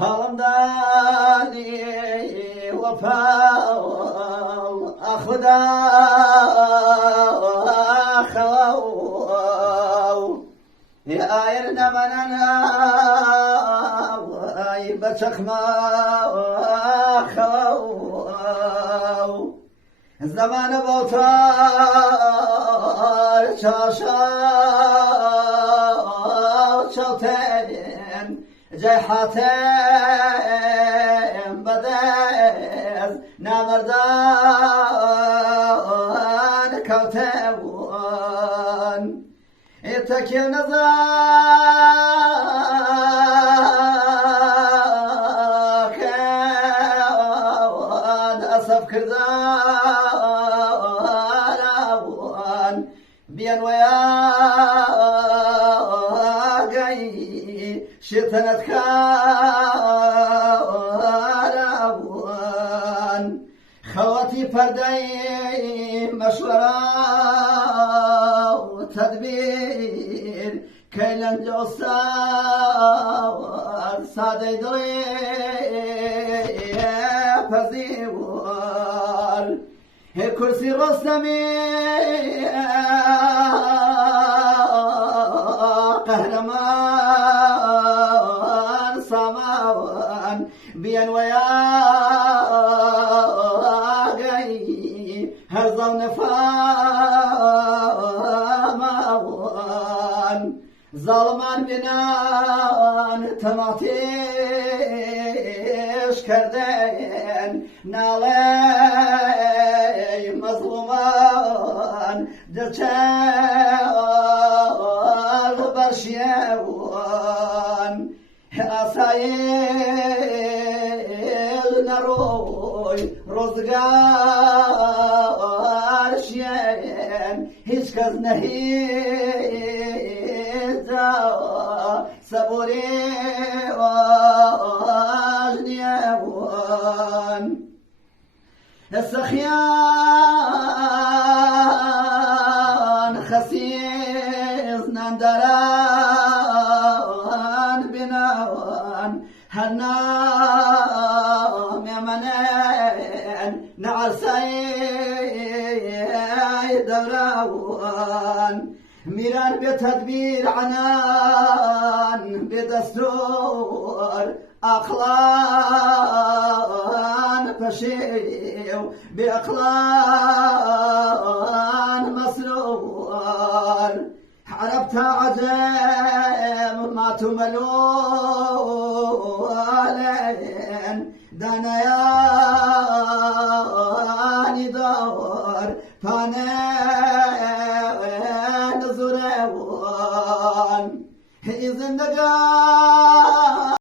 همدانی وفا أخدا خو يا أيرنا مننا أي بشخما خو زمان بوتار شاشا شوتين جيحتين بدز نامردان كوتون اتكي نزاك أصف كردان بين ويا شتنت كاروان خواتي پردي مشورة وتدبير كيلن جوستار سادي دلي فزيوار كرسي رستمي قهرمان سامان بين ويا هرزا نفامان ظالمان بنان تماتيش كردين نالي مظلومان درچال برشيوان أسايل نروي روزگار شين هیچ کس نهیزا صبوری واجنیوان السخيان خسيز نندران بناوان هنام يمنين نعسي دوراوان ميران بتدبير عنان بدستور أقلان فشيو بأقلان مسرور عربت عجم ما تملو علين دانيان دور فانين زريوان هي زندقان